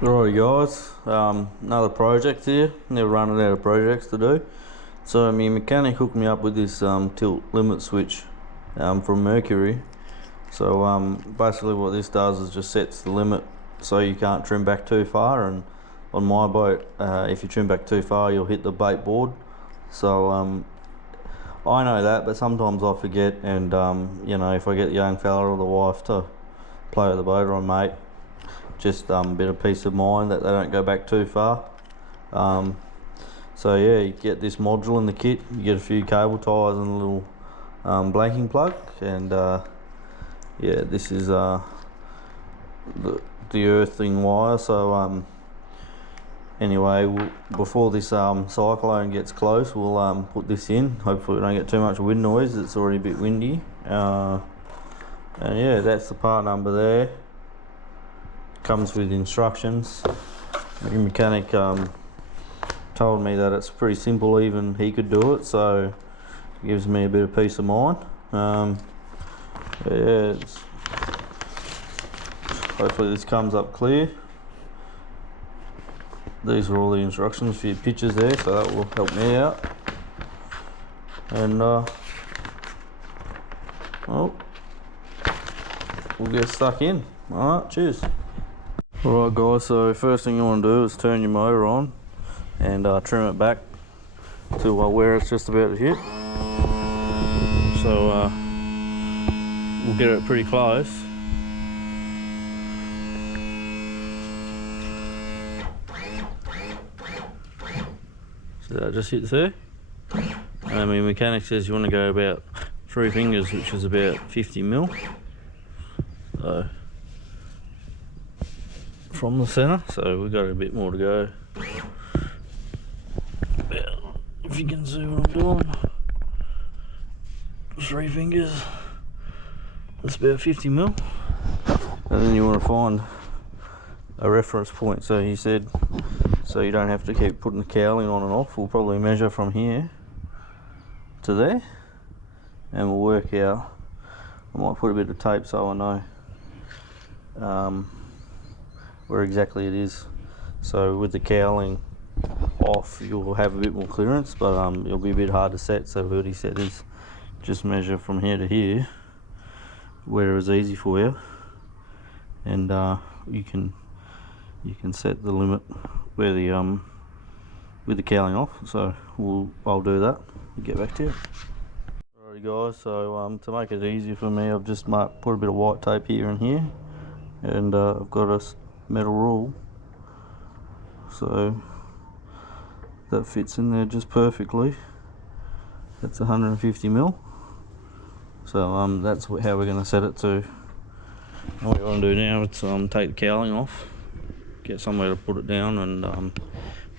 Alrighty guys, another project here. Never running out of projects to do. So my mechanic hooked me up with this tilt limit switch from Mercury. So basically what this does is just sets the limit so you can't trim back too far, and on my boat if you trim back too far you'll hit the bait board. So I know that, but sometimes I forget, and you know, if I get the young fella or the wife to play with the boat, or a mate, just a bit of peace of mind that they don't go back too far. So yeah, you get this module in the kit, you get a few cable ties and a little blanking plug, and yeah, this is the earthing wire. So anyway, before this cyclone gets close, we'll put this in. Hopefully we don't get too much wind noise, it's already a bit windy. And yeah, that's the part number there. Comes with instructions. The mechanic told me that it's pretty simple, even he could do it, so it gives me a bit of peace of mind. Yeah, hopefully this comes up clear. These are all the instructions for your pictures there, so that will help me out. And well, we'll get stuck in. Alright, cheers. Alright guys, so first thing you want to do is turn your motor on and trim it back to where it's just about to hit. So we'll get it pretty close. So that just hits there. I mean, mechanic says you want to go about 3 fingers, which is about 50 mil. So from the center, so we've got a bit more to go. If you can see what I'm doing, 3 fingers, that's about 50 mil. And then you want to find a reference point. So he said, so you don't have to keep putting the cowling on and off, we'll probably measure from here to there, and we'll work out. I might put a bit of tape so I know where exactly it is. So with the cowling off you'll have a bit more clearance, but it'll be a bit hard to set. So what he said is just measure from here to here, where is easy for you, and you can set the limit where the with the cowling off. So I'll do that and get back to you. Alrighty guys, so to make it easier for me, I've just put a bit of white tape here and here, and I've got a metal rule, so that fits in there just perfectly. That's 150 mil. So that's how we're going to set it to. What you want to do now is take the cowling off, get somewhere to put it down, and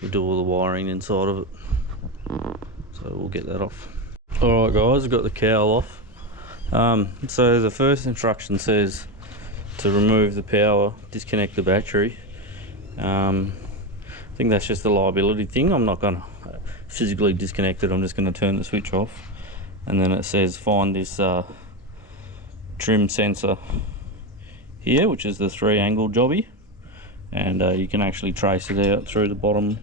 we'll do all the wiring inside of it. So we'll get that off. Alright guys, I've got the cowl off. So the first instruction says to remove the power, disconnect the battery. I think that's just a liability thing. I'm not going to physically disconnect it, I'm just going to turn the switch off. And then it says find this trim sensor here, which is the 3-angle jobby, and you can actually trace it out through the bottom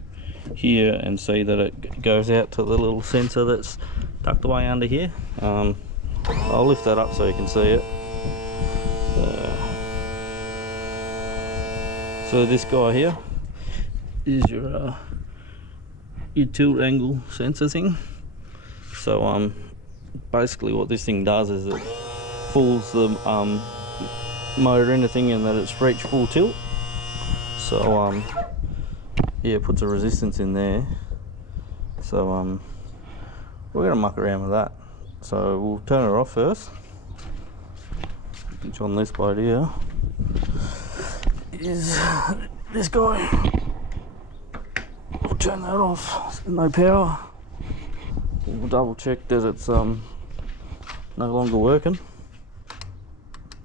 here and see that it goes out to the little sensor that's tucked away under here. I'll lift that up so you can see it. So this guy here is your tilt angle sensor thing. So basically what this thing does is it pulls the motor into thinking that it's reached full tilt. So yeah, it puts a resistance in there. So we're gonna muck around with that. So we'll turn it off first. Which on this boat here is this guy. We'll turn that off. No power. We'll double check that it's no longer working.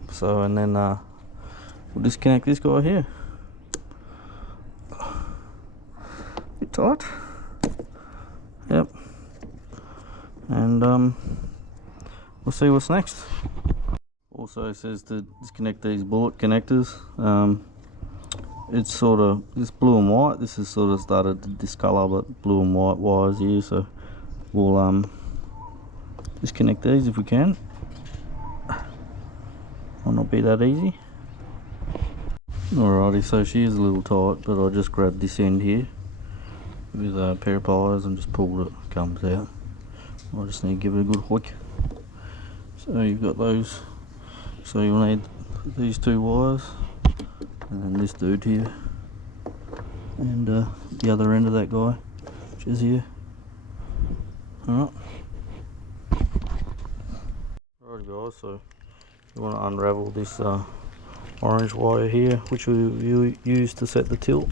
So, and then we'll disconnect this guy here. Bit tight. Yep. And we'll see what's next. Also says to disconnect these bullet connectors. it's sort of, this blue and white, this has sort of started to discolor, but blue and white wires here, so we'll disconnect these if we can. Might not be that easy. Alrighty, so she is a little tight, but I just grabbed this end here with a pair of pliers and just pulled it, comes out. I just need to give it a good hook. So you've got those, so you'll need these two wires, and then this dude here, and the other end of that guy, which is here. Alright. Alright guys, so you want to unravel this orange wire here, which we use to set the tilt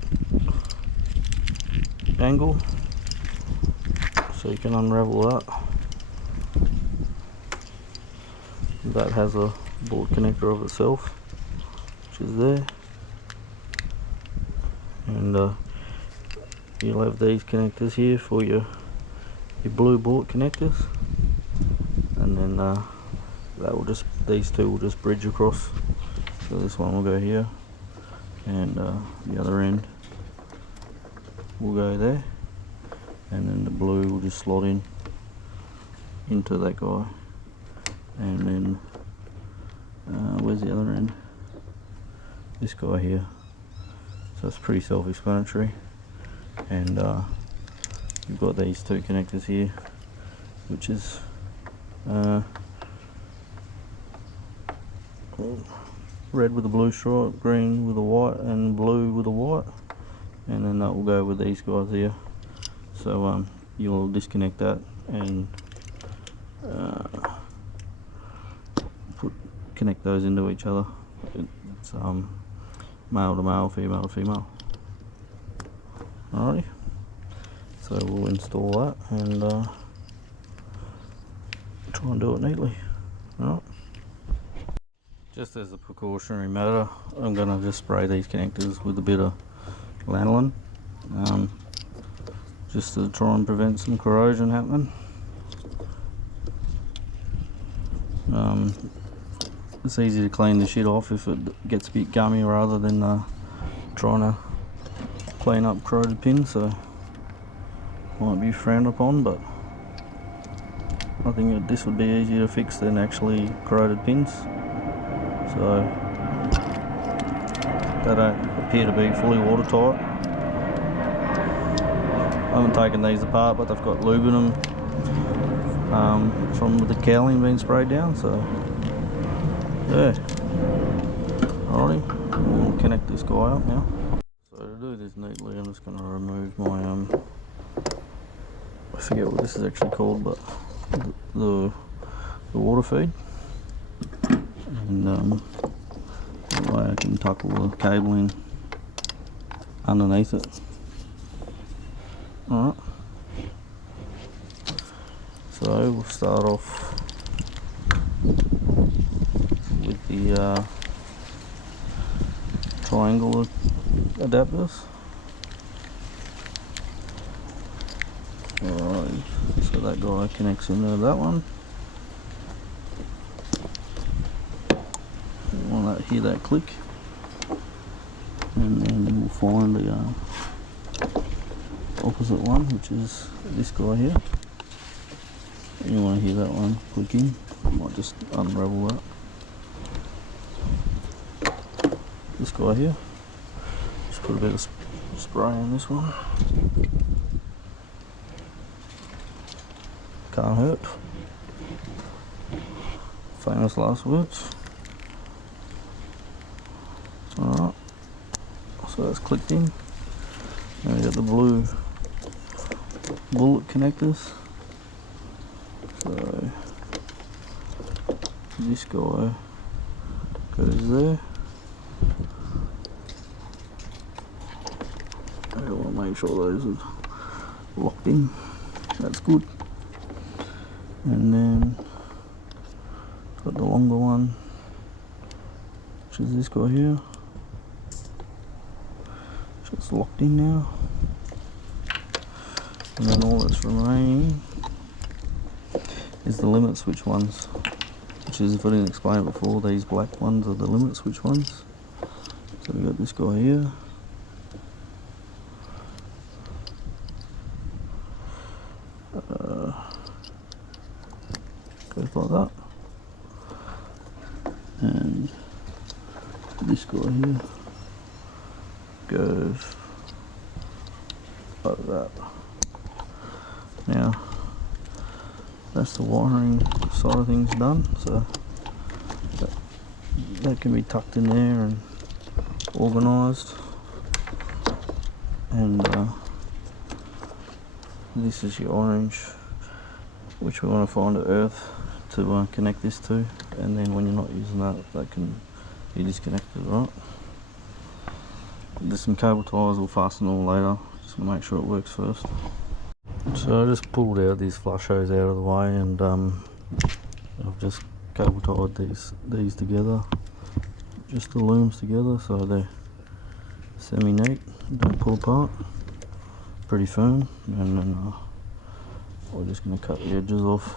angle. So you can unravel that. That has a bolt connector of itself, which is there, and you'll have these connectors here for your blue bolt connectors, and then that will just, these two will just bridge across. So this one will go here, and the other end will go there, and then the blue will just slot in into that guy, and then where's the other end? This guy here. So it's pretty self-explanatory, and you've got these two connectors here, which is red with a blue stripe, green with a white, and blue with a white, and then that will go with these guys here. So you'll disconnect that and connect those into each other. It's male to male, female to female. Alrighty, so we'll install that and try and do it neatly. Alright. Just as a precautionary matter, I'm going to just spray these connectors with a bit of lanolin, just to try and prevent some corrosion happening. It's easy to clean the shit off if it gets a bit gummy rather than trying to clean up corroded pins, so might be frowned upon, but I think that this would be easier to fix than actually corroded pins. So they don't appear to be fully watertight. I haven't taken these apart, but they've got lube in them from the cowling being sprayed down, so yeah. Alrighty, we'll connect this guy up now. So to do this neatly, I'm just going to remove my I forget what this is actually called, but the water feed, and that way I can tuck all the cabling underneath it. Alright, so we'll start off with the triangle adapters. Alright, so that guy connects into that one. You want to hear that click, and then we'll find the opposite one, which is this guy here. And you want to hear that one click in. You might just unravel that. This guy here, just put a bit of spray in this one. Can't hurt. Famous last words. Alright, so that's clicked in. Now we got the blue bullet connectors. So this guy goes there. I want to make sure those are locked in. That's good. And then got the longer one, which is this guy here. It's locked in now. And then all that's remaining is the limit switch ones, which is, if I didn't explain it before, these black ones are the limit switch ones. So we got this guy here, goes like that, and this guy here goes like that. Now that's the wiring side of things done, so that can be tucked in there and organised. And this is your orange, which we want to find an earth to connect this to, and then when you're not using that can be disconnected, right? There's some cable ties we'll fasten all later, just to make sure it works first. So I just pulled out these flush hose out of the way, and I've just cable tied these together, just the looms together, so they're semi-neat, don't pull apart, pretty firm. And then we're just going to cut the edges off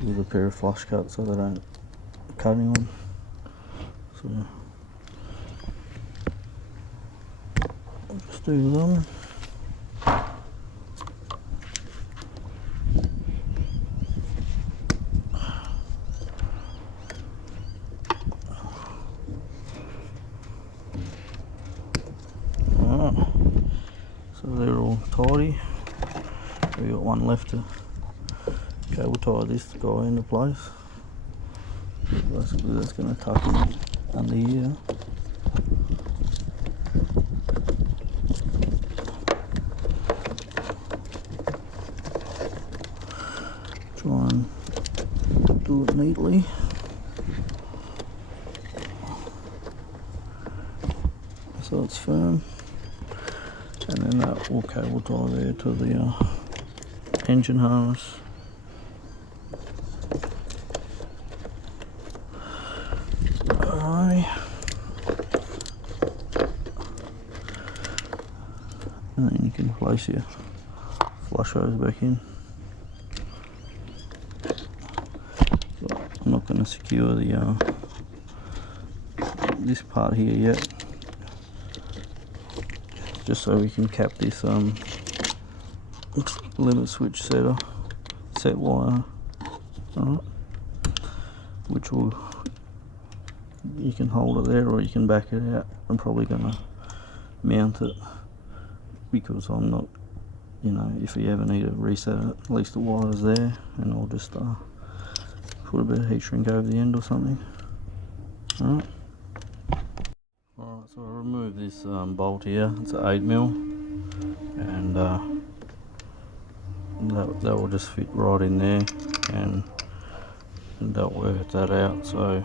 with a pair of flush cuts so they don't cut anyone. So I'll just do them. So they're all tidy. We got one left to cable tie this guy into place. Basically that's going to tuck in under here. Try and do it neatly. So it's firm. And then that will cable tie there to the engine harness. Alright. And then you can place your flush hose back in. So I'm not going to secure the this part here yet, just so we can cap this limit switch set wire, which you can hold it there or you can back it out. I'm probably gonna mount it because I'm not, if you ever need to reset it, at least the wire's there, and I'll just put a bit of heat shrink over the end or something. Alright, so I removed this bolt here. It's an 8mm, and that will just fit right in there, and that worked that out. So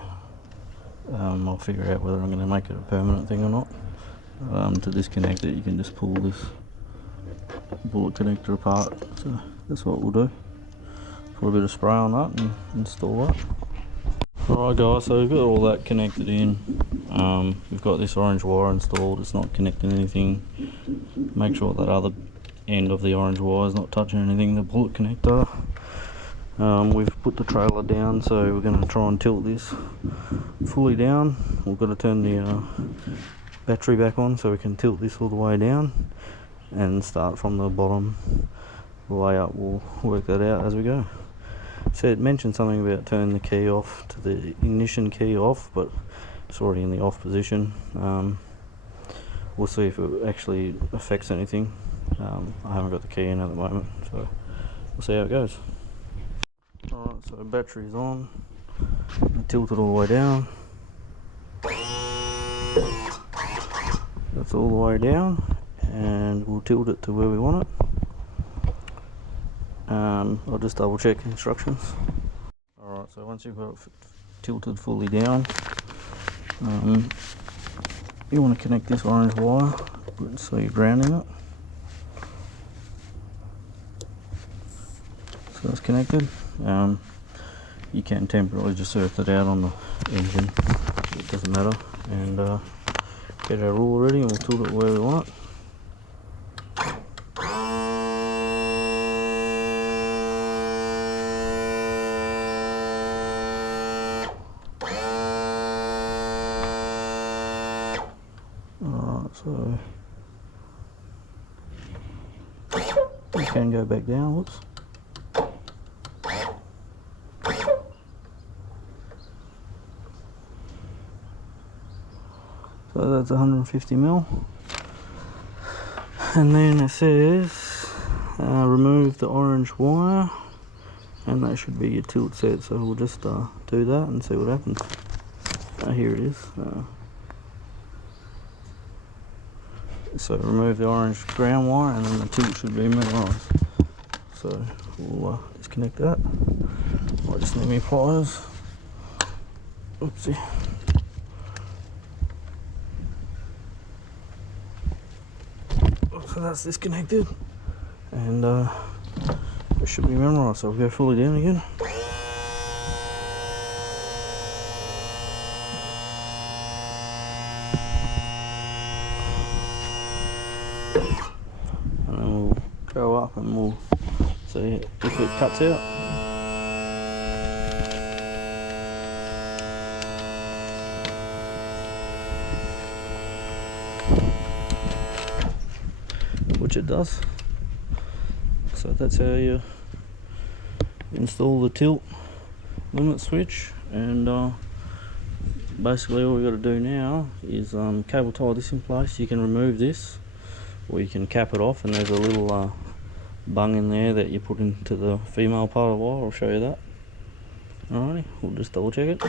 I'll figure out whether I'm going to make it a permanent thing or not. To disconnect it, you can just pull this bullet connector apart. So that's what we'll do. Put a bit of spray on that and install that. Alright guys, so we've got all that connected in. We've got this orange wire installed. It's not connecting anything. Make sure that other end of the orange wire is not touching anything, the bullet connector. We've put the trailer down, so we're going to try and tilt this fully down. We've got to turn the battery back on so we can tilt this all the way down and start from the bottom the way up. We'll work that out as we go. So it mentioned something about turning the key off to the ignition key off, but it's already in the off position. We'll see if it actually affects anything. I haven't got the key in at the moment, so we'll see how it goes. Alright, so battery's on. Tilt it all the way down. That's all the way down, and we'll tilt it to where we want it. I'll just double check instructions. Alright, so once you've got it tilted fully down, you want to connect this orange wire so you're grounding it. So that's connected. You can temporarily just earth it out on the engine, it doesn't matter, and get our rule ready and we'll tilt it where we want it. Alright, so you can go back down, whoops. So that's 150 mil. And then it says remove the orange wire, and that should be your tilt set. So we'll just do that and see what happens. Here it is. So remove the orange ground wire, and then the tilt should be metallised. So we'll disconnect that. I just need my pliers. Oopsie. So that's disconnected, and it should be memorised. So we'll go fully down again. And then we'll go up and we'll see if it cuts out. Which it does. So that's how you install the tilt limit switch, and basically all we got to do now is cable tie this in place. You can remove this, or you can cap it off, and there's a little bung in there that you put into the female part of the wire. I'll show you that. Alrighty, we'll just double check it.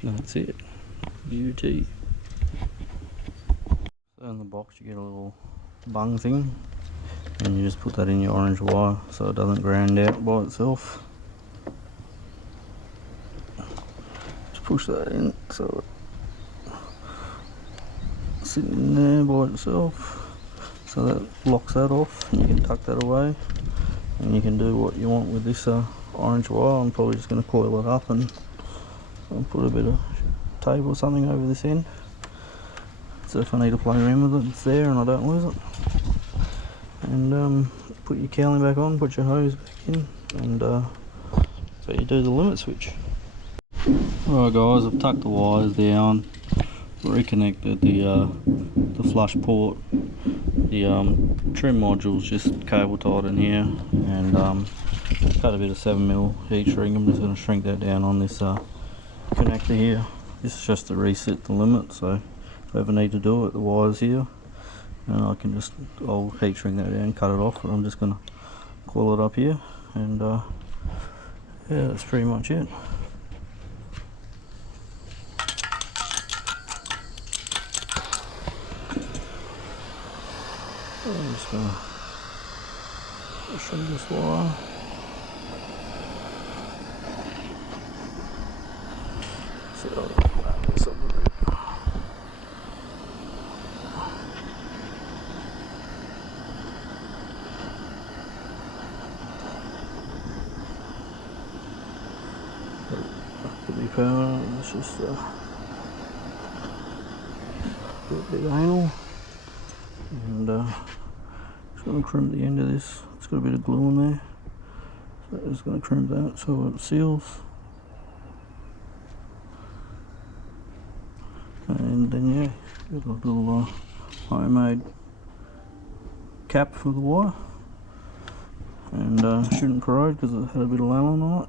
That's it. UT. So in the box you get a little bung thing, and you just put that in your orange wire so it doesn't ground out by itself. Just push that in so it's sitting in there by itself. So that locks that off, and you can tuck that away, and you can do what you want with this orange wire. I'm probably just going to coil it up and put a bit of tape or something over this end, so if I need to play around with it, it's there and I don't lose it. And put your cowling back on, put your hose back in, and so you do the limit switch. Alright guys, I've tucked the wires down, reconnected the flush port. The trim module's just cable tied in here, and cut a bit of 7mm heat shrink. I'm just going to shrink that down on this connector here. This is just to reset the limit, so if I ever need to do it, the wire's here, and I'll heat shrink that down, cut it off, but I'm just going to coil it up here, and yeah, that's pretty much it. I'm just going to shrink this wire. So I'll flatten this up a bit. That could be permanent. It's just a bit anal, and just going to crimp the end of this. It's got a bit of glue in there, so I'm just going to crimp that so it seals. And then yeah, got a little homemade cap for the wire, and shouldn't corrode because it had a bit of nylon on it.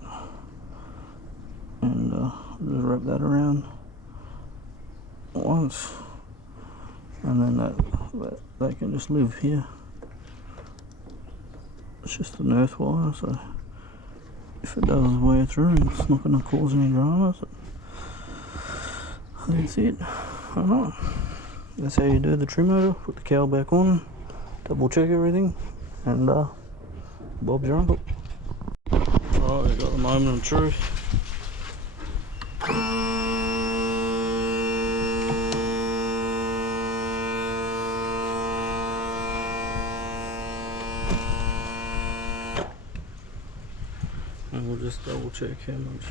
And just wrap that around once, and then that can just live here. It's just an earth wire, so if it does wear through, it's not going to cause any drama. So that's it. Alright, that's how you do the trim motor. Put the cowl back on, double check everything, and Bob's your uncle. Alright, we've got the moment of truth. And we'll just double check how much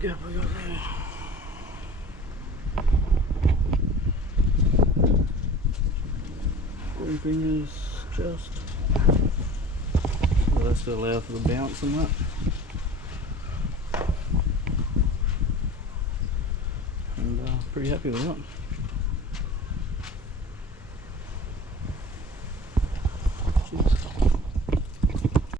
gap we got there. 3 fingers just. So that's to allow for the bounce and that. happy with that.